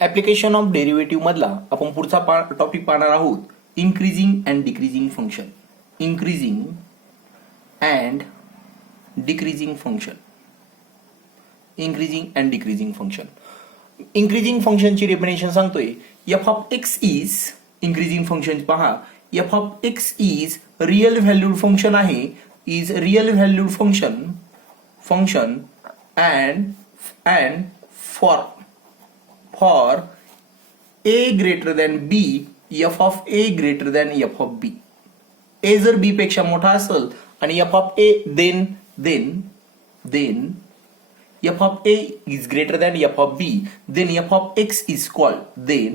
Application of derivative मधला आपण पुढचा टॉपिक पाहणार आहोत, increasing and decreasing function. Increasing and decreasing function. Increasing and decreasing function. Increasing फंक्शनची डेफिनेशन सांगतोय, F of x is increasing function पहा, F of x is real valued function आहे, is real valued function and for a greater than b, f of a greater than f of b. a जर b पेक्षा मोठा असेल आणि f of a then f of a is greater than f of b, then f of x is called then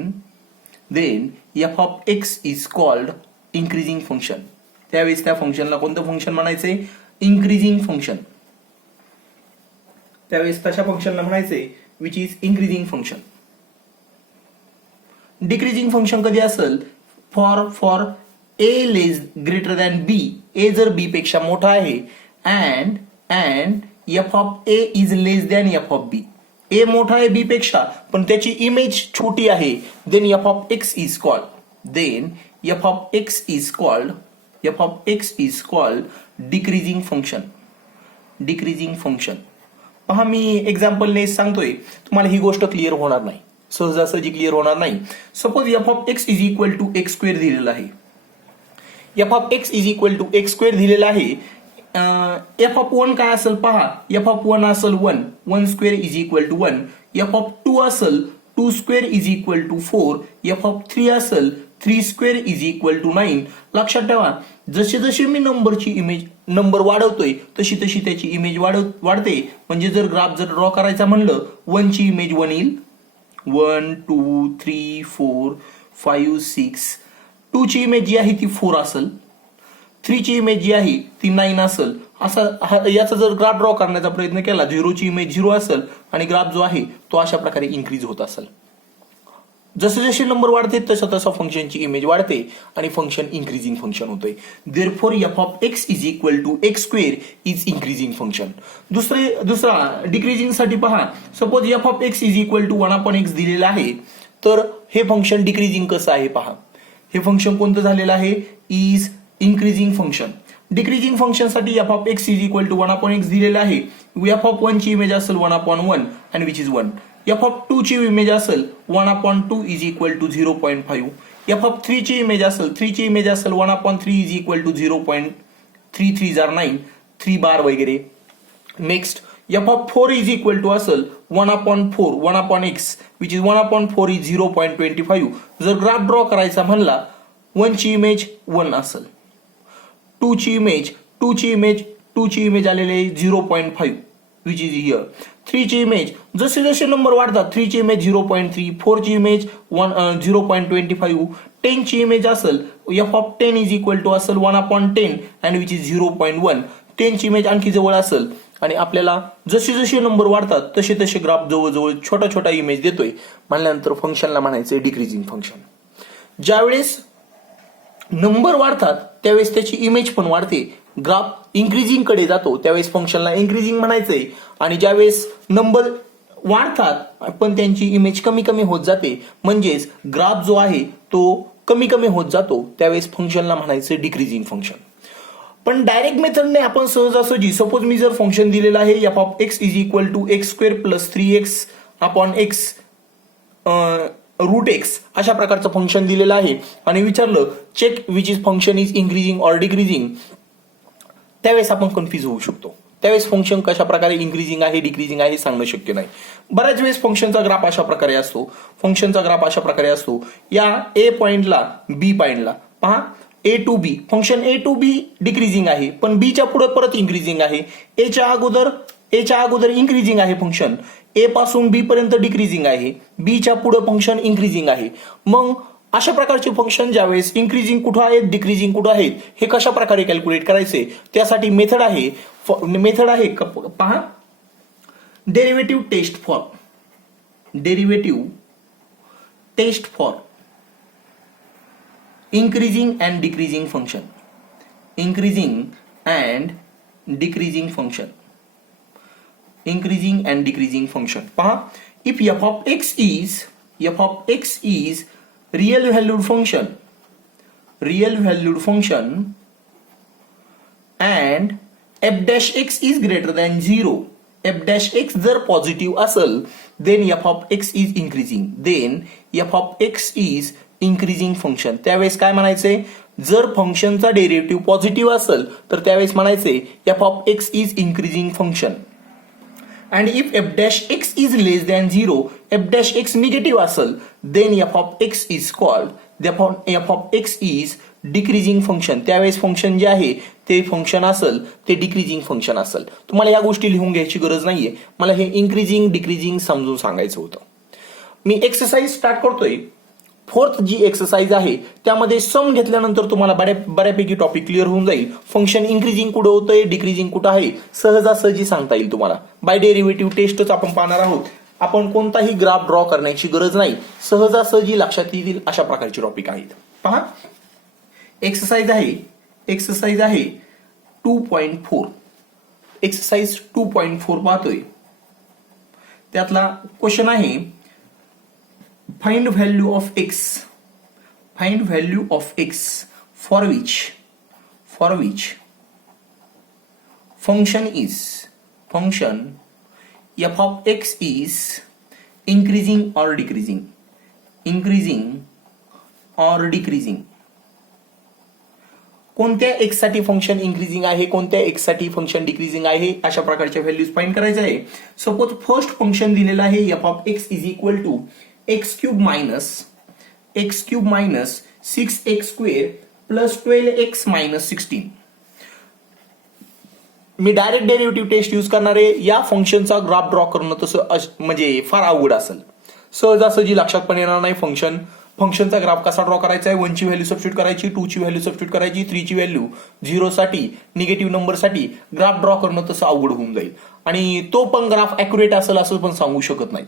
f of x is called increasing function. त्यावेळेस त्या फंक्शनला कोणतं function म्हणायचे? Increasing function. त्यावेळेस तशा फंक्शनला म्हणायचे which is increasing function. Decreasing function कधी असेल? For A less greater than B, A जर बी पेक्षा मोठा आहे and F of A is less than F of B. A मोठा आहे बी पेक्षा पण त्याची इमेज छोटी आहे, then F of x is called decreasing function. Decreasing function पहा, मी एक्झाम्पलने सांगतोय, तुम्हाला ही गोष्ट क्लिअर होणार नाही, सहजासहजी क्लिअर होणार नाही. Suppose F of x is equal to x square दिलेला आहे. F of x is equal to x square दिलेला आहे. एफ ऑफ वन काय असेल पहा, एफ ऑफ वन असेल 1 square is equal to 1. F of 2 असेल 2 square is equal to 4. F of 3 असेल 3 स्क्वेअर इज इक्वल टू 9. लक्षात ठेवा, जसे मी नंबरची इमेज नंबर वाढवतोय तशी त्याची इमेज वाढते. म्हणजे जर ग्राफ जर ड्रॉ करायचा म्हणलं, 1 ची इमेज 1 येईल, 1 2 3 4 5 6. 2 ची इमेज जी आहे ती 4 असेल, 3 ची इमेज जी आहे ती 9 असेल. असा याचा जर ग्राफ ड्रॉ करण्याचा प्रयत्न केला, 0 ची इमेज 0 असेल आणि ग्राफ जो आहे तो अशा प्रकारे इन्क्रीज होत असेल. जसे नंबर वाढते तसं फंक्शनची इमेज वाढते आणि फंक्शन इन्क्रीजिंग फंक्शन होतंय. Therefore f of x is equal to x square is increasing function. दुसरा डिक्रीजिंग साठी पहा, suppose F of x is equal to 1/x दिलेला आहे, तर हे फंक्शन डिक्रीजिंग कसं आहे पहा. हे फंक्शन कोणतं झालेलं आहे? Is increasing function. Decreasing function साठी F of x is equal to 1/x दिलेला आहे. एफ ऑफ 1 ची इमेज असेल 1/1 आणि विच इज 1. एफ ऑफ 2 ची इमेज असेल 1/2 is equal to 0.5. F of 3 ची इमेज असेल 1/3 इज इक्वल टू 0.33 जार 9 3 बार वगैरे. Next f of 4 is equal to असेल 1/4 विच इज 1/4 इज 0.25. जर ग्राफ ड्रॉ करायचा म्हणला, 1 ची इमेज 1 असेल, 2 ची इमेज आलेली आहे 0.5 विच इज हिअर. 3 ची इमेज जसे नंबर वाढतात, 3 ची इमेज 0.3, 4 ची इमेज 0.25, 10 ची इमेज असेल f of 10 is equal to असेल 1/10 अँड विच इज 0.1. 10 ची इमेज आणखी जवळ असेल आणि आपल्याला जसे नंबर वाढतात तसे ग्राफ जवळ छोटा इमेज देतोय म्हणल्यानंतर फंक्शनला म्हणायचं डिक्रीजिंग फंक्शन. ज्यावेळेस नंबर वाढतात त्यावेळेस त्याची इमेज पण वाढते, ग्राफ इन्क्रीजिंग कडे जातो त्यावेळेस फंक्शनला इन्क्रीजिंग म्हणायचंय. आणि ज्यावेळेस नंबर वाढतात पण त्यांची इमेज कमी होत जाते, म्हणजेच ग्राफ जो आहे तो कमी होत जातो, त्यावेळेस फंक्शनला म्हणायचं डिक्रीजिंग फंक्शन. पण डायरेक्ट मेथडने आपण सहजासहजी, सपोज मी जर फंक्शन दिलेलं आहे F of x is equal to x square plus 3x/x root x, अशा प्रकारचं फंक्शन दिलेलं आहे आणि विचारलं check which is function is increasing or decreasing, त्यावेळेस आपण कन्फ्युज होऊ शकतो. त्यावेळेस फंक्शन कशा प्रकारे इन्क्रीजिंग आहे डिक्रीजिंग आहे सांगणं शक्य नाही. बऱ्याच वेळेस फंक्शनचा ग्राफ अशा प्रकारे असतो. या ए पॉइंटला बी पॉइंटला पहा, A to B function A to B decreasing आहे, पण बीच्या पुढे परत इन्क्रीजिंग आहे. एच्या अगोदर इन्क्रीजिंग आहे फंक्शन, ए पासून बी पर्यंत डिक्रीजिंग आहे, बीच्या पुढे फंक्शन इन्क्रीजिंग आहे. मग अशा प्रकारचे फंक्शन ज्यावेळेस इन्क्रीजिंग कुठं आहेत डिक्रीजिंग कुठं आहेत हे कशा प्रकारे कॅल्क्युलेट करायचे, त्यासाठी मेथड आहे पहा, derivative test for increasing and decreasing function. Increasing and decreasing function. पहा, if f of x is f of x is real valued function and f dash x is greater than 0. F dash x जर positive असेल then F of x is increasing function. त्यावेळेस काय म्हणायचंय, जर फंक्शनचा derivative positive असेल तर त्यावेळेस म्हणायचे F of x is increasing function. And if F dash x is less than 0, F dash X negative असेल then F of x is called F of x is decreasing function. त्यावेळेस function जे आहे ते function असेल ते decreasing function असेल. तुम्हाला या गोष्टी लिहून घ्यायची गरज नाहीये, मला हे इंक्रीजिंग डिक्रीजिंग समजून सांगायचं होतं. मी एक्सरसाइज स्टार्ट करतोय. फोर्थ जी एक्सरसाइज आहे त्यामध्ये सम घेतल्यानंतर तुम्हाला बऱ्यापैकी टॉपिक क्लिअर होऊन जाईल. फंक्शन इंक्रीजिंग कुठं होतंय, डिक्रीजिंग कुठं आहे, सहजासहजी सांगता येईल तुम्हाला. बाय डेरिव्हेटिव्ह टेस्टच आपण पाहणार आहोत. आपण कोणताही ग्राफ ड्रॉ करण्याची गरज नाही, सहजासहजी लक्षात येतील अशा प्रकारचे टॉपिक आहेत. पहा, एक्सरसाइज आहे 2.4. एक्सरसाइज 2.4 पाहतोय. त्यातला क्वेश्चन आहे find value of x for which function F of x is increasing or decreasing. कोणत्या एक्स साठी फंक्शन इंक्रीजिंग आहे, कोणत्या एक्स साठी फंक्शन डिक्रीजिंग आहे, अशा प्रकारच्या व्हॅल्यूज फाइंड करायचे आहे. सपोज फर्स्ट फंक्शन दिलेलं आहे F of x is equal to x cube minus 6x square plus 12x minus 16. मी डायरेक्ट डेरिव्हेटिव्ह टेस्ट यूज करणार आहे. या फंक्शनचा ग्राफ ड्रॉ करणं तसं म्हणजे फार अवघड असेल, सहजासहजी लक्षात पण येणार नाही. फंक्शनचा ग्राफ कसा ड्रॉ करायचा आहे, 1 ची व्हॅल्यू सबस्टिट्यूट करायची, 2 ची व्हॅल्यू सबस्टिट्यूट करायची, 3 ची व्हॅल्यू 0 साठी, निगेटिव्ह नंबर साठी ग्राफ ड्रॉ करणं तसं अवघड होऊन जाईल. आणि तो पण ग्राफ अॅक्युरेट असेल असं पण सांगू शकत नाही.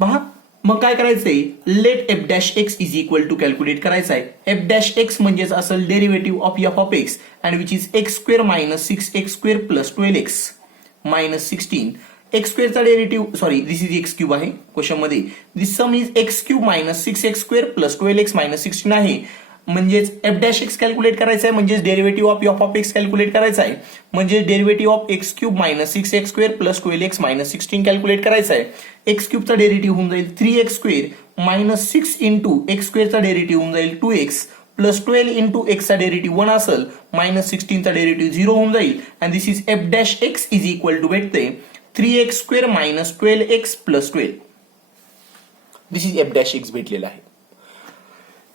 पहा, मग काय करायचंय, let F dash x is equal to calculate करायचं आहे. एफ डॅश एक्स म्हणजेच असेल derivative of F of X and which is X square minus 6x square plus 12x minus 16. X स्क्वेअरचा derivative sorry this is X cube आहे question मध्ये. This sum is X cube minus 6x square plus 12x minus 16 आहे. म्हणजेच F dash x calculate करायचं आहे, म्हणजेच derivative of F of X calculate करायचं आहे, म्हणजे derivative of X cube minus 6x square plus 12x minus 16 calculate करायचं आहे. एक्स क्यूबचा डेरिव्हेटिव्ह होऊन जाईल 3x square minus 6 into X स्क्वेअरचा डेरिव्हेटिव्ह होऊन जाईल 2x प्लस 12 इंटू एक्सचा डेरिव्हेटिव्ह 1 असेल, मायनस 16चा डेरिव्हेटिव्ह 0 होऊन जाईल. And this is F dash x is equal to भेटते 3x square minus 12x plus 12. This is F dash x भेटलेला आहे.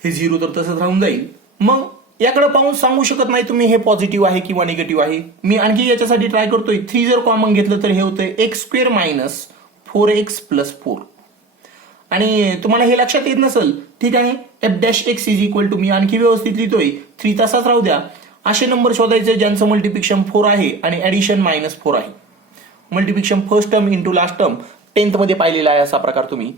हे 0 तर तसंच राहून जाईल. मग याकडे पाहून सांगू शकत नाही तुम्ही हे पॉझिटिव्ह आहे किंवा निगेटिव्ह आहे. मी आणखी याच्यासाठी ट्राय करतोय. 3 जर कॉमन घेतलं तर हे होतंय x square minus 4x plus 4. आणि तुम्हाला हे लक्षात येत नसेल, ठीक आहे, F dash x is equal to, मी आणखी व्यवस्थित लिहितोय, 3 तसाच राहू द्या. असे नंबर शोधायचे ज्यांचं मल्टिप्लिकेशन 4 आहे आणि ऍडिशन मायनस 4 आहे. Multiplication first term into last term 10th मध्ये पाहिलेला आहे असा प्रकार तुम्ही.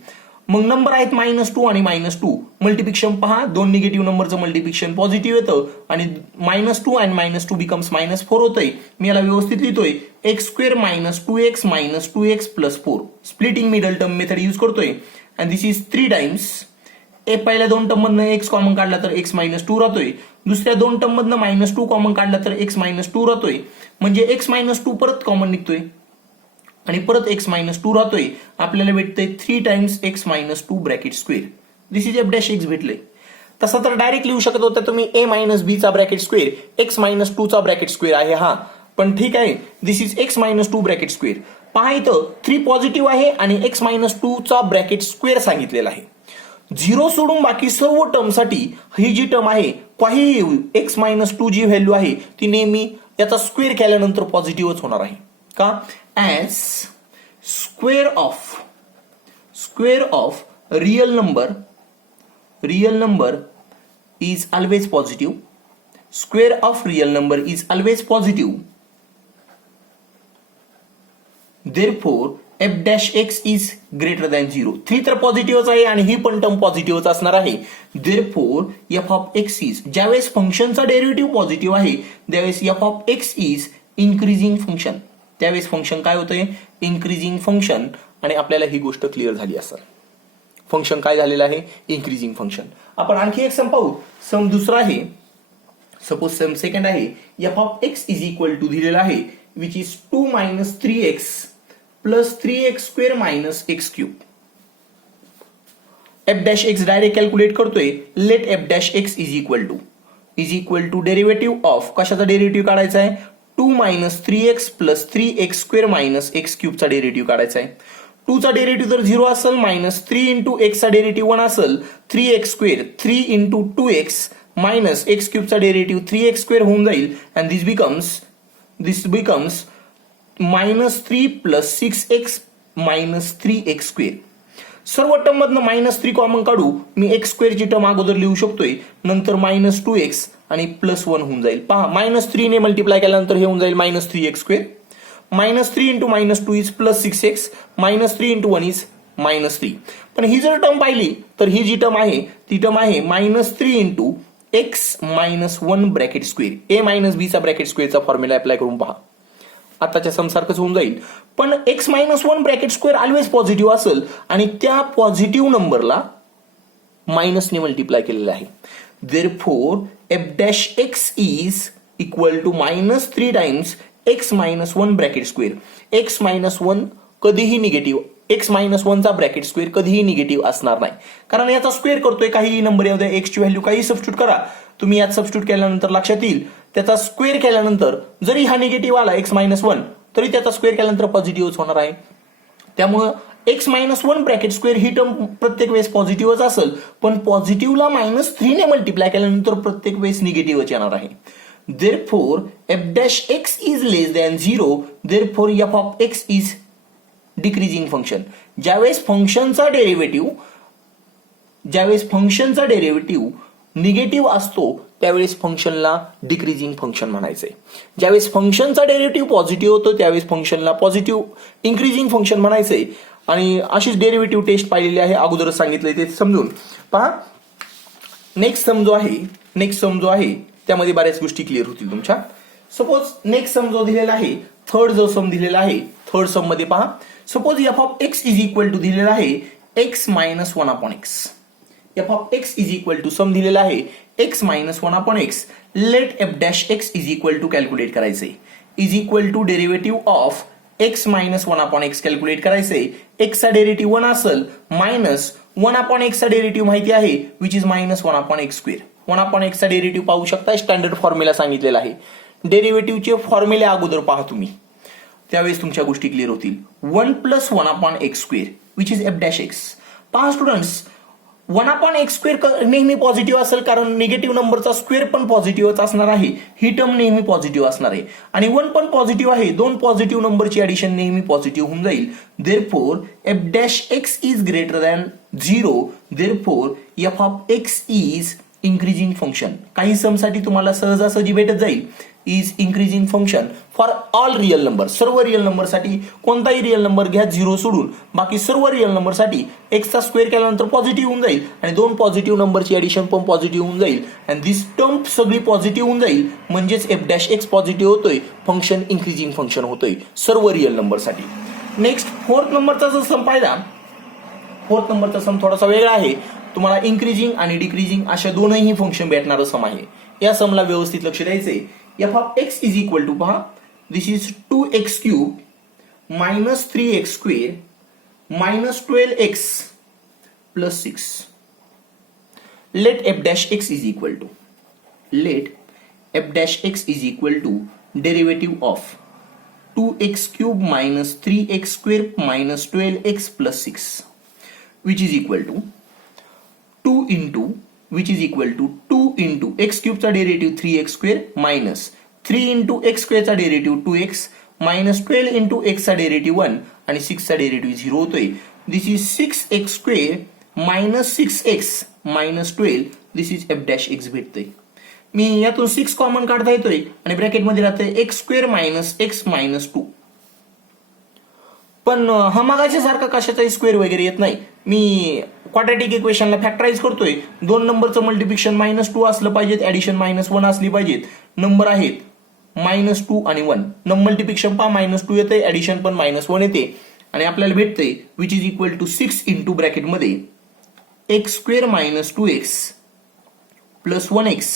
मग नंबर आहेत -2 आणि -2. मल्टिप्लिकेशन पहा, दोन निगेटिव्ह नंबरचं मल्टिप्लिकेशन पॉझिटिव्ह येतं आणि -2 आणि -2 बिकम्स -4 होतंय. मी याला व्यवस्थित लिहितोय x square minus 2x plus 4. Splitting middle term method use करतोय. अँड दिस इज 3 टाइम्स पहिल्या दोन टर्म मधनं एक्स कॉमन काढला तर x -2 राहतोय. दुसऱ्या दोन टर्म मधनं -2 कॉमन काढला तर x -2 राहतोय. म्हणजे x -2 परत कॉमन निघतोय आणि परत x -2 राहतोय. आपल्याला भेटतंय 3 times x -2 bracket square. This is F dash X भेटलंय. तसं तर डायरेक्ट लिहू शकत होता तुम्ही a मायनस b चा ब्रॅकेट स्क्वेअर x -2 चा ब्रॅकेट स्क्वेअर आहे हा, पण ठीक आहे, दिस इज x -2 ब्रॅकेट स्क्वेअर. पहा इथं 3 पॉझिटिव्ह आहे आणि x -2 चा ब्रॅकेट स्क्वेअर सांगितलेला आहे. 0 सोडून बाकी सर्व टर्मसाठी ही जी टर्म आहे काही x -2 जी व्हॅल्यू आहे ती नेहमी याचा स्क्वेअर केल्यानंतर पॉझिटिव्हच होणार आहे. का? As square of real number is always positive. Square of real number is always positive. Therefore, f dash x is greater than 0. 3 तर पॉझिटिव्हच आहे आणि ही पण टर्म पॉझिटिव्हच असणार आहे. Therefore, f of x is, ज्यावेळेस फंक्शनचा डेरिव्हेटिव्ह पॉझिटिव्ह आहे त्यावेळेस f of x is increasing function. त्यावेळेस फंक्शन काय होतंय? Increasing function. आणि आपल्याला ही गोष्ट क्लिअर झाली असेल. फंक्शन काय झालेलं आहे, इन्क्रीजिंग फंक्शन. आपण आणखी एक सम पाहू. सम दुसरा आहे, सपोज सम सेकंड आहे. F of x is equal to दिलेला आहे which is 2 minus 3x plus 3x square minus X cube. F dash X direct calculate करतोय. Let F dash x is equal to derivative of, कशाचा derivative काढायचा आहे, 2 minus 3x plus 3x square minus X क्यूबचा derivative काढायचा आहे. 2 चा derivative जर 0 असेल, मायनस 3 इंटू एक्सचा डेरिव्हेटिव्ह 1 असेल, 3x square 3 into 2x minus X क्यूबचा डेरिव्हेटिव्ह 3x स्क्वेअर होऊन जाईल. And this becomes minus 3 plus 6x minus 3x square. सर्व टर्म मधनं मायनस 3 कॉमन काढू. मी एक्स स्क्वेअरची टर्म अगोदर लिहू शकतोय, नंतर मायनस 2x आणि प्लस 1 होऊन जाईल. पहा, मायनस 3 ने मल्टिप्लाय केल्यानंतर हे होऊन जाईल minus 3x square. Minus 3 into minus 2 is plus 6x, minus 3 into 1 is minus 3. पण ही जर टर्म पाहिली तर ही जी टर्म आहे ती टर्म आहे minus 3 into X minus 1 bracket square. A minus B चा ब्रॅकेट स्क्वेअरचा फॉर्म्युला अप्लाय करून पहा, आताच्या सम सारखंच होऊन जाईल. पण x minus 1 bracket square always positive असेल आणि त्या पॉझिटिव्ह नंबरला मायनसने मल्टिप्लाय केलेलं आहे. Therefore f dash x is equal to minus 3 times x minus 1 bracket square. X minus 1 कधीही निगेटिव्ह, एक्स मायनस 1 चा ब्रॅकेट स्क्वेअर कधीही निगेटिव्ह असणार नाही, कारण याचा स्क्वेअर करतोय. काही नंबर येऊ द्या, एक्सची व्हॅल्यू काही सबस्टिट्यूट करा, तुम्ही यात सबस्टिट्यूट केल्यानंतर लक्षात येईल त्याचा स्क्वेअर केल्यानंतर जरी हा निगेटिव्ह आला एक्स मायनस 1 तरी त्याचा स्क्वेअर केल्यानंतर पॉझिटिव्हच होणार आहे. त्यामुळं एक्स मायनस 1 ब्रॅकेट स्क्वेअर ही टर्म प्रत्येक वेळेस पॉझिटिव्हच असेल, पण पॉझिटिव्हला मायनस 3 ने मल्टिप्लाय केल्यानंतर प्रत्येक वेळेस निगेटिव्हच येणार आहे. Therefore, f dash x is less than 0. Therefore, f of x is decreasing function. ज्यावेळेस फंक्शनचा डेरिव्हेटिव्ह निगेटिव्ह असतो त्यावेळेस फंक्शनला डिक्रीजिंग फंक्शन म्हणायचंय. ज्यावेळेस फंक्शनचा डेरिव्हेटिव्ह पॉझिटिव्ह होतो त्यावेळेस फंक्शनला पॉझिटिव्ह इन्क्रीजिंग फंक्शन म्हणायचंय. आणि अशीच डेरिव्हेटिव्ह टेस्ट पाहिलेली आहे, अगोदरच सांगितलंय ते समजून पहा. नेक्स्ट सम जो आहे त्यामध्ये बऱ्याच गोष्टी क्लिअर होतील तुमच्या. सपोज नेक्स्ट सम जो दिलेला आहे, थर्ड जो सम दिलेला आहे, थर्ड सम मध्ये पहा. Suppose F of x is equal to दिलेला आहे X minus 1 upon X. F of x is equal to sum दिलेला आहे X minus 1 upon X. Let F dash x is equal to calculate करायचे. Is equal to derivative of X minus 1 upon X calculate करायचे. एक्सचा derivative 1 असेल, minus 1 upon एक्सचा derivative माहिती आहे which is minus 1 upon x square. 1 upon एक्सचा derivative पाहू शकता, स्टँडर्ड फॉर्म्युला सांगितलेला आहे. डेरिव्हेटिव्हचे फॉर्म्युले अगोदर पहा तुम्ही, त्यावेळेस तुमच्या गोष्टी क्लिअर होतील. 1 plus 1 upon x square which is F dash x. पहा स्टुडंट्स, 1 अपॉन एक्स स्क्वेअर नेहमी पॉझिटिव्ह असेल, कारण निगेटिव्ह नंबरचा स्क्वेअर पण पॉझिटिव्हच असणार आहे. ही टर्म नेहमी पॉझिटिव्ह असणार आहे आणि 1 पण पॉझिटिव्ह आहे. 2 पॉझिटिव्ह नंबरची ऍडिशन नेहमी पॉझिटिव्ह होऊन जाईल. Therefore f dash x is greater than 0. Therefore f of x is increasing function. काही समसाठी तुम्हाला सहजासहजी भेटत जाईल. Is increasing function for all real number. सर्व रिअल नंबरसाठी कोणताही रिअल नंबर घ्या 0 सोडून, बाकी सर्व रिअल नंबरसाठी एक्सचा स्क्वेअर केल्यानंतर पॉझिटिव्ह होऊन जाईल आणि 2 पॉझिटिव्ह नंबरची ऍडिशन पण पॉझिटिव्ह होऊन जाईल. अँड दिस टर्म सगळी पॉझिटिव्ह होऊन जाईल, म्हणजेच एफ डॅश एक्स पॉझिटिव्ह होतोय, फंक्शन इन्क्रीजिंग फंक्शन होतोय सर्व रिअल नंबरसाठी. नेक्स्ट फोर्थ नंबरचा जो सम पाहिला, फोर्थ नंबरचा सम थोडासा वेगळा आहे. तुम्हाला इन्क्रीजिंग आणि डिक्रीजिंग अशा दोनही फंक्शन भेटणारं सम आहे. या समला व्यवस्थित लक्ष द्यायचंय. F of x is equal to पहा, this is 2x cube minus 3x square minus 12x plus 6. Let F dash x is equal to derivative of 2x cube minus 3x square minus 12x plus 6 which is equal to 2 into x cube चा derivative 3x square minus 3 into x square चा derivative 2x minus 12 into x चा derivative 1 आणि 6 चा derivative 0 होतोय. This is 6x square minus 6x minus 12. This is F dash X भेटतोय. मी यातून 6 common काढता येतोय आणि ब्रॅकेटमध्ये राहतोय x square minus x minus 2. पण हा मागाच्या सारखा कशाचाही स्क्वेअर वगैरे येत नाही. मी क्वाड्रॅटिक इक्वेशनला फॅक्टराइज करतोय. 2 नंबरचं मल्टिप्लिकेशन -2 असलं पाहिजे, ऍडिशन -1 असली पाहिजेत. नंबर आहेत -2 आणि 1. मल्टिप्लिकेशन पहा -2 येते, ऍडिशन पण -1 येते आणि आपल्याला भेटते which is equal to 6 into ब्रॅकेटमध्ये X square minus 2x plus 1x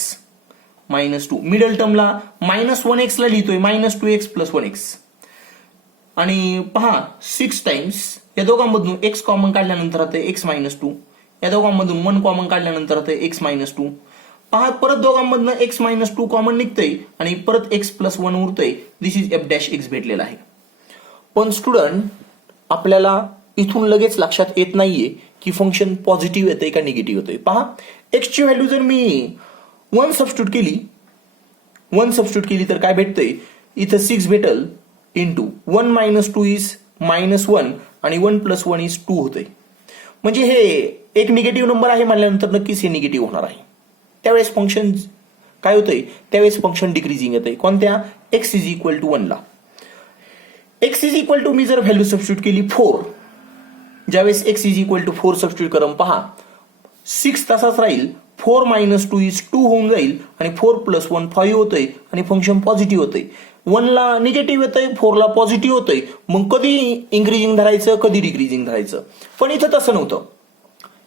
minus 2. Middle टर्मला मायनस 1x ला लिहितोय मायनस 2x प्लस 1x. आणि पहा 6 टाइम्स या दोघांमधून x कॉमन काढल्यानंतर राहते x मायनस 2. या दोघांमधून 1 कॉमन काढल्यानंतर राहते x मायनस 2. पहा परत दोघांमधून x मायनस 2 कॉमन निघतंय आणि परत x प्लस 1 उरतंय. This is f dash x भेटलेला आहे. पण स्टुडंट आपल्याला इथून लगेच लक्षात येत नाहीये की फंक्शन पॉझिटिव्ह येतंय का निगेटिव्ह येतंय. पहा x ची व्हॅल्यू जर मी 1 सबस्टिट्यूट केली तर काय भेटतंय इथं 6 भेटल इंटू 1 मायनस 2 इज मायनस 1 आणि 1 प्लस 1 इज 2 होतंय. म्हणजे हे एक निगेटिव्ह नंबर आहे म्हणल्यानंतर नक्कीच हे निगेटिव्ह होणार आहे. त्यावेळेस फंक्शन काय होतंय त्यावेळेस फंक्शन डिक्रीजिंग येतंय. कोणत्या x इज इक्वल टू 1 ला. x इज इक्वल टू मी जर व्हॅल्यू सबस्टिट्यूट केली 4. ज्यावेळेस x is equal to 4 substitute करून पहा 6 तसाच राहील. 4 मायनस 2 इज 2 होऊन जाईल आणि 4 प्लस 1 5 होतंय आणि फंक्शन पॉझिटिव्ह होतंय. 1 ला निगेटिव्ह येतंय 4 ला पॉझिटिव्ह होतंय. मग कधी इन्क्रीजिंग धरायचं कधी डिक्रीजिंग धरायचं. पण इथं तसं नव्हतं.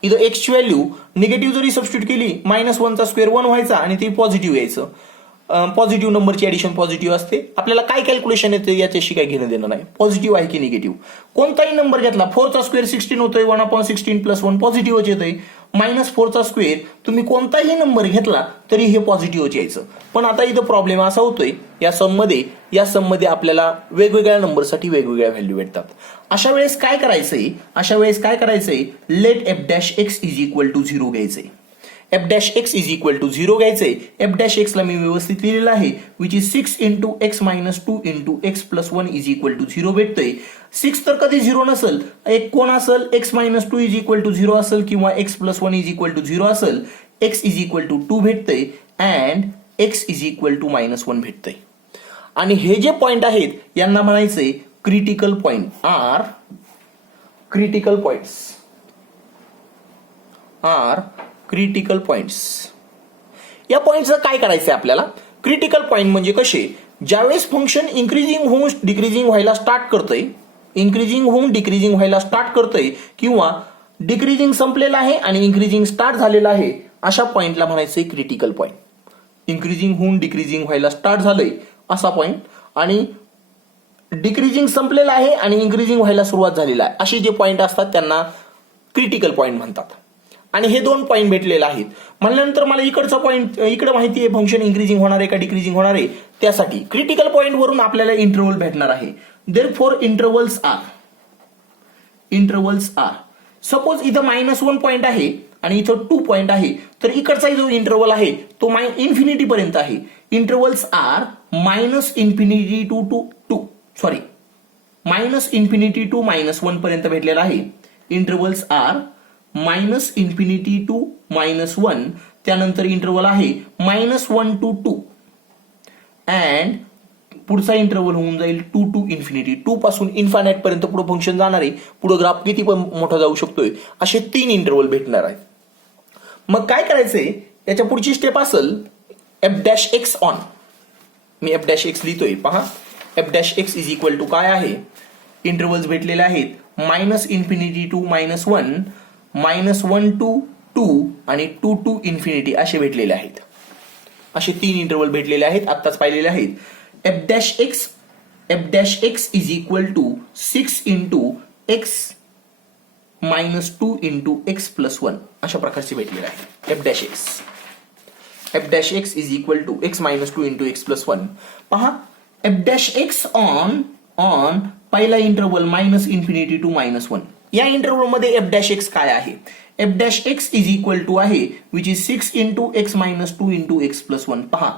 इथं x ची व्हॅल्यू निगेटिव्ह जरी सबस्टिट्यूट केली मायनस 1 चा स्क्वेअर 1 व्हायचा आणि ते पॉझिटिव्ह यायचं. पॉझिटिव्ह नंबरची ऍडिशन पॉझिटिव्ह असते. आपल्याला काय कॅल्क्युलेशन येते याच्याशी काही घेणं देणं नाही. पॉझिटिव्ह आहे की निगेटिव्ह कोणताही नंबर घेतला 4 चा स्क्वेअर 16 होतोय 1/16 प्लस 1 पॉझिटिव्हच येतंय. मायनस 4 चा स्क्वेअर तुम्ही कोणताही नंबर घेतला तरी हे पॉझिटिव्हच यायचं. पण आता इथं प्रॉब्लेम असा होतोय या सममध्ये आपल्याला वेगवेगळ्या नंबरसाठी वेगवेगळ्या व्हॅल्यू भेटतात. अशा वेळेस काय करायचंय let f dash x is equal to 0 घ्यायचंय. f dash x is equal to 0 घ्यायचंय. f डॅश x ला मी व्यवस्थित लिहिलेलं आहे which is 6 into x minus 2 into x plus 1 is equal to 0 भेटतंय. 6 तर कधी 0 नसेल. एक कोण असेल x minus 2 is equal to 0 असेल किंवा x plus 1 is equal to 0 असेल. x इज इक्वल टू 2 भेटतंय and x is equal to minus 1 भेटतंय. आणि हे जे पॉइंट आहेत यांना म्हणायचंय critical point are critical points. या पॉइंटचं काय करायचंय आपल्याला. क्रिटिकल पॉइंट म्हणजे कसे ज्यावेळेस फंक्शन इन्क्रीजिंग होऊन डिक्रीजिंग व्हायला स्टार्ट करतंय किंवा डिक्रीजिंग संपलेला आहे आणि इन्क्रीजिंग स्टार्ट झालेला आहे अशा पॉइंटला म्हणायचंय क्रिटिकल पॉइंट. इन्क्रीजिंग होऊन डिक्रीजिंग व्हायला स्टार्ट झालंय असा पॉइंट आणि डिक्रीजिंग संपलेला आहे आणि इन्क्रीजिंग व्हायला सुरुवात झालेला आहे असे जे पॉइंट असतात त्यांना क्रिटिकल पॉइंट म्हणतात. आणि हे 2 पॉइंट भेटलेले आहेत म्हणल्यानंतर मला इकडचा पॉइंट इकडे माहिती आहे फंक्शन इन्क्रीजिंग होणार आहे का डिक्रीजिंग होणार आहे. त्यासाठी क्रिटिकल पॉइंट वरून आपल्याला इंटरवल भेटणार आहे. देअरफॉर इंटरवल्स आर सपोज इथं -1 पॉइंट आहे आणि इथं 2 पॉइंट आहे तर इकडचा जो इंटरवल आहे तो इन्फिनिटी पर्यंत आहे. Intervals are minus infinity to -1 पर्यंत भेटलेला आहे. इंटरवल्स आर -इन्फिनिटी टू -1 त्यानंतर इंटरवल आहे -1 to 2 अँड पुढचा इंटरवल होऊन जाईल 2 to इन्फिनिटी. 2 पासून इन्फानाइट पर्यंत पुढे फंक्शन जाणार आहे. पुढे ग्राफ किती पण मोठा जाऊ शकतोय. असे 3 इंटरवल भेटणार आहेत. मग काय करायचंय याच्या पुढची स्टेप असेल f डॅश x ऑन. मी f डॅश x लिहितोय पहा. f dash x is equal to काय आहे इंटरवल्स भेटलेले आहेत -इन्फिनिटी टू -1 -1 to 2 आणि 2 to इन्फिनिटी असे भेटलेले आहेत. असे 3 इंटरवल भेटलेले आहेत आत्ताच पाहिलेले आहेत. f dash x is equal to 6 into x minus 2 into x plus 1 अशा प्रकारचे भेटलेले आहे. f dash x is equal to x minus 2 into x plus 1. पहा f डॅश x ऑन पहिला इंटरवल -इन्फिनिटी टू -1 या इंटरवल मध्ये f dash x काय आहे. f dash x is equal to आहे which is 6 into x minus 2 into x plus 1. पहा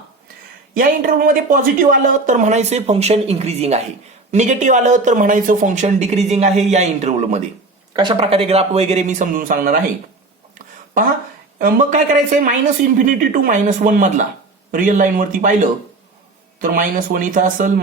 या interval मध्ये पॉझिटिव्ह आलं तर म्हणायचं फंक्शन इन्क्रीजिंग आहे. निगेटिव्ह आलं तर म्हणायचं फंक्शन डिक्रीजिंग आहे. या इंटरवल मध्ये कशा प्रकारे ग्राफ वगैरे मी समजून सांगणार आहे. पहा मग काय करायचंय -इन्फिनिटी टू -1 मधला रिअल लाईन वरती पाहिलं तर -1 इथं असेल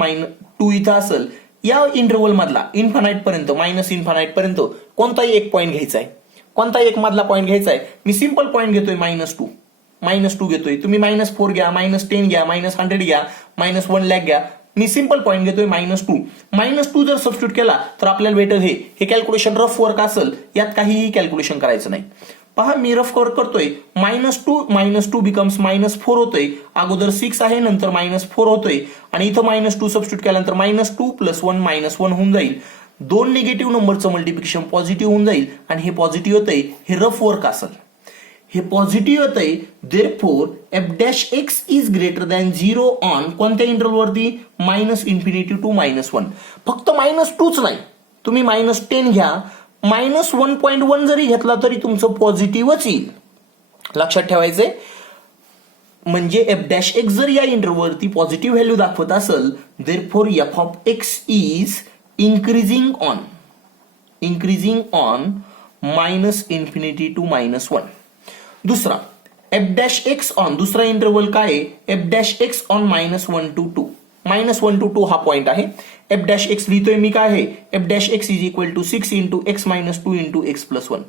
2 इथं असेल. या इंटरवल मधला इन्फानाइट पर्यंत इन्फानाइट पर्यंत कोणताही एक पॉइंट घ्यायचा आहे. कोणताही एक मधला पॉइंट घ्यायचा आहे. मी सिंपल पॉइंट घेतोय -2 घेतोय. तुम्ही -4 घ्या -10 घ्या -100 घ्या -1 लाख घ्या. मी सिंपल पॉइंट घेतोय -2. -2 जर सबस्टिट्यूट केला तर आपल्याला भेटेल हे कॅल्क्युलेशन रफ वर्क असेल यात काहीही कॅल्क्युलेशन करायचं नाही. पहा मी रफ कवर करतोय, -2 बिकम्स -4 होतोय. अगोदर 6 आहे, नंतर -4 होतोय आणि इथं -2 सबस्टिट्यूट केल्यानंतर -2 + 1 -1 होऊन जाईल. दोन निगेटिव्ह नंबरचं मल्टिप्लिकेशन पॉझिटिव्ह होऊन जाईल आणि हे पॉझिटिव्ह येतंय. हे रफ वर्क असेल, हे पॉझिटिव्ह येतंय. Therefore f'(x) is greater than 0 on कोणत्या इंटरव्हलवरती? -∞ to -1. फक्त -2च नाही, तुम्ही -10 घ्या, -1.1 जरी घेतला तरी तुमचं पॉझिटिव्हच येईल. लक्षात ठेवायचंय. म्हणजे f'(x) जर या इंटरव्हलवरती पॉझिटिव्ह व्हॅल्यू दाखवत असेल, therefore f(x) is increasing on -∞ to -1. दुसरा f'(x) ऑन, दुसरा इंटरव्हल काय आहे? f'(x) on -1 to 2. -1 to 2 हा पॉइंट आहे. f'(x) लिहितोय मी काय आहे? f'(x) is equal to 6 × x - 2 × x + 1.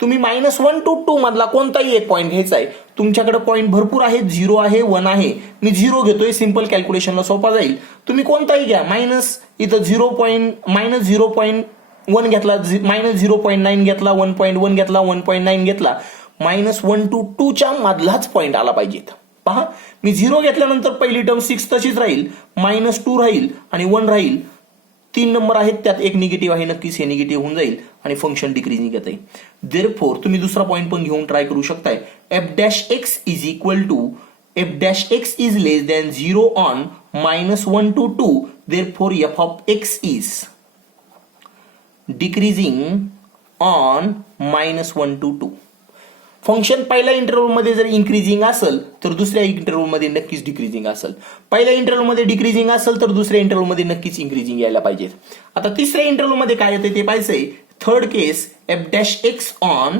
तुम्ही -1 to 2 मधला कोणताही एक पॉईंट घ्यायचा आहे. तुमच्याकडे पॉईंट भरपूर आहेत, 0 आहे, 1 आहे. मी 0 घेतोय, सिंपल कॅल्क्युलेशनला सोपा जाईल. तुम्ही कोणताही घ्या, इथं -0.1 घेतला, -0.9 घेतला, 1.1 घेतला, 1.9 घेतला, -1 to 2 च्या मधलाच पॉईंट आला पाहिजे. पहा मी 0 घेतल्यानंतर पहिली टर्म 6 तशीच राहील, -2 राहील आणि 1 राहील. 3 नंबर आहेत, त्यात एक निगेटिव्ह आहे, नक्कीच हे निगेटिव्ह होऊन जाईल आणि फंक्शन डिक्रीजिंग येत आहे. देअरफॉर तुम्ही दुसरा पॉईंट पण घेऊन ट्राय करू शकताय. f'(x) is equal to f'(x) is less than 0 on -1 to 2. Therefore f(x) is decreasing on -1 to 2. Function पहिल्या इंटरव्हलमध्ये जर इन्क्रीजिंग असेल तर दुसऱ्या इंटरव्हलमध्ये नक्कीच डिक्रीजिंग असेल. पहिल्या इंटरव्हलमध्ये डिक्रीजिंग असेल तर दुसऱ्या इंटरव्हलमध्ये नक्कीच इन्क्रीजिंग यायला पाहिजे. आता तिसऱ्या इंटरव्हलमध्ये काय येते ते पाहिजे. Third case f'(x) on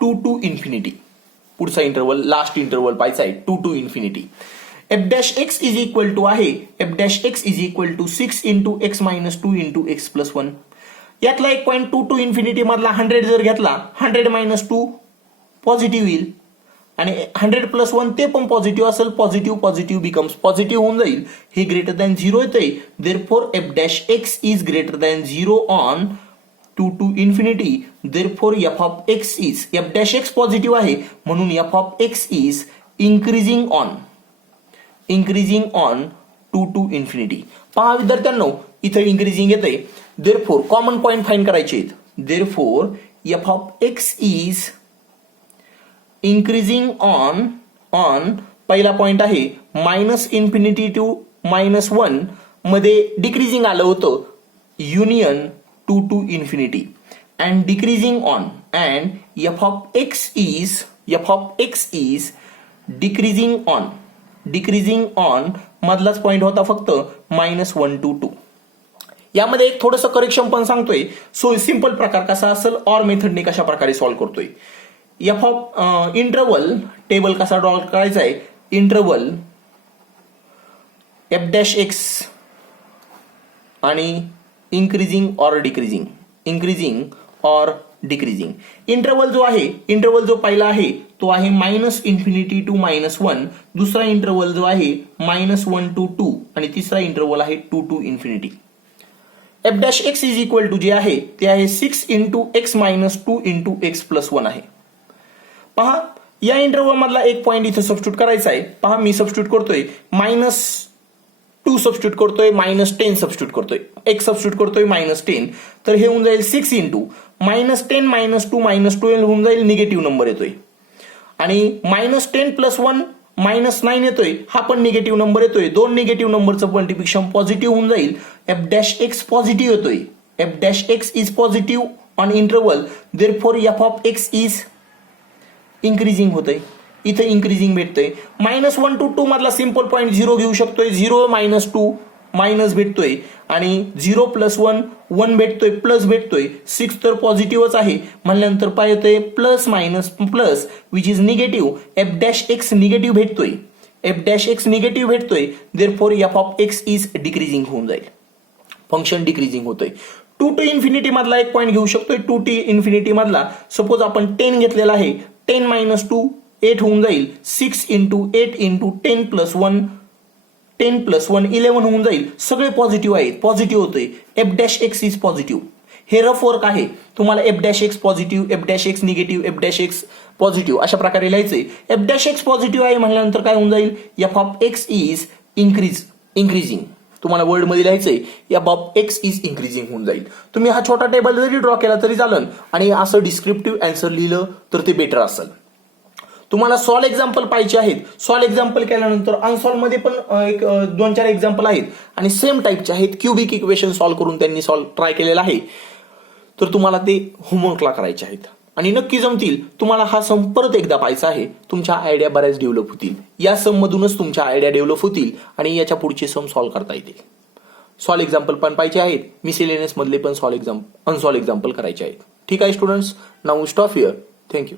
2 to ∞. पुढचा इंटरव्हल, लास्ट इंटरव्हल पाहिजे आहे 2 to ∞. f'(x) is equal to आहे, f'(x) is equal to 6 × x - 2 × x + 1. यातला एक पॉईंट 2 to ∞ मधला 100 जर घेतला, 100 - 2 पॉझिटिव्ह येईल आणि 100 + 1 ते पण पॉझिटिव्ह असेल. पॉझिटिव्ह बिकम्स पॉझिटिव्ह होऊन जाईल. हे ग्रेटर दॅन 0 येतंय. Therefore f'(x) is greater than 0 on 2 to ∞. Therefore f(x) is, f'(x) positive आहे म्हणून f(x) is increasing on 2 to ∞. पहा विद्यार्थ्यांनो, इथे इन्क्रीजिंग येते. देअरफॉर कॉमन पॉईंट फाइंड करायचे आहेत. Therefore f(x) is increasing on पहिला पॉइंट आहे -∞ to -1 मध्ये डिक्रीजिंग आलं होतं, union 2 to ∞, and decreasing on, and f(x) is decreasing on मधलाच पॉइंट होता फक्त -1 to 2. यामध्ये एक थोडंसं करेक्शन पण सांगतोय. सो सिंपल प्रकार कसा असेल, ऑर मेथडने कशा प्रकारे सॉल्व्ह करतोय. इंटरव्हल टेबल कसा ड्रॉ करायचा आहे. इंटरव्हल f'(x) आणि increasing or decreasing. इंटरव्हल जो पहिला आहे तो आहे -∞ to -1. दुसरा इंटरव्हल जो आहे -1 to 2 आणि तिसरा इंटरव्हल आहे 2 to ∞. f'(x) is equal to जे आहे ते आहे 6 × x - 2 × x + 1 आहे. पहा या इंटरव्हल मधला एक पॉईंट इथे सबस्टिट्यूट करायचा आहे. पहा मी सबस्टिट्यूट करतोय, -2 सबस्टिट्यूट करतोय, -10 सबस्टिट्यूट करतोय, x सबस्टिट्यूट करतोय -10. तर हे होऊन जाईल 6 × -10 - 2 -12 होऊन जाईल. निगेटिव्ह नंबर येतोय आणि -10 + 1 -9 येतोय, हा पण निगेटिव्ह नंबर येतोय. दोन निगेटिव्ह नंबरचं मल्टिप्लिकेशन पॉझिटिव्ह होऊन जाईल. f'(x) पॉझिटिव्ह येतोय. f'(x) is positive on interval. Therefore f(x) is increasing होतंय. इथे इन्क्रीजिंग भेटतोय. -1 to 2 मधला सिंपल पॉईंट 0 घेऊ शकतोय. 0 - 2 मायनस भेटतोय आणि 0 + 1 1 भेटतोय, प्लस भेटतोय. 6 तर पॉझिटिव्हच आहे म्हणल्यानंतर काय येतंय plus minus plus which is negative. f'(x) negative भेटतोय. f'(x) निगेटिव्ह भेटतोय. देअरफॉर f(x) इज डिक्रीजिंग होऊन जाईल. फंक्शन डिक्रीजिंग होतोय. 2 to ∞ मधला एक पॉईंट घेऊ शकतोय. 2 to ∞ मधला सपोज आपण 10 घेतलेला आहे. 10 - 2 8 होऊन जाईल. 6 × 8 × 10 + 1 10 + 1 11 होऊन जाईल. सगळे पॉझिटिव्ह आहेत, पॉझिटिव्ह होतोय. f'(x) is positive. हे रफ वर्क आहे. तुम्हाला F dash x positive, F dash X negative, F dash x positive अशा प्रकारे लिहायचंय. एफ डॅश एक्स पॉझिटिव्ह आहे म्हटल्यानंतर काय होऊन जाईल, F of x is increasing. तुम्हाला वर्ड मध्ये लिहायचंय F of x is increasing होऊन जाईल. तुम्ही हा छोटा टेबल जरी ड्रॉ केला तरी चालेल आणि असं डिस्क्रिप्टिव्ह आन्सर लिहिलं तर ते बेटर असेल. तुम्हाला सॉल्व एक्झाम्पल पाहिजे आहेत. सॉल्व एक्झाम्पल केल्यानंतर अनसॉल्व मध्ये पण एक 2-4 एक्झाम्पल आहेत आणि सेम टाईपचे आहेत. क्युबिक इक्वेशन सॉल्व्ह करून त्यांनी ट्राय केलेला आहे. तर तुम्हाला ते होमवर्कला करायचे आहेत आणि नक्की जमतील. तुम्हाला हा सम परत एकदा पाहायचा आहे. तुमच्या आयडिया बऱ्याच डेव्हलप होतील. या सम मधूनच तुमच्या आयडिया डेव्हलप होतील आणि याच्या पुढचे सम सॉल्व्ह करता येतील. सॉल्व एक्झाम्पल पण पाहिजे आहेत. मिसेलेनियस मधले पण अनसॉल्व एक्झाम्पल करायचे आहेत. ठीक आहे students, now stop here. Thank you.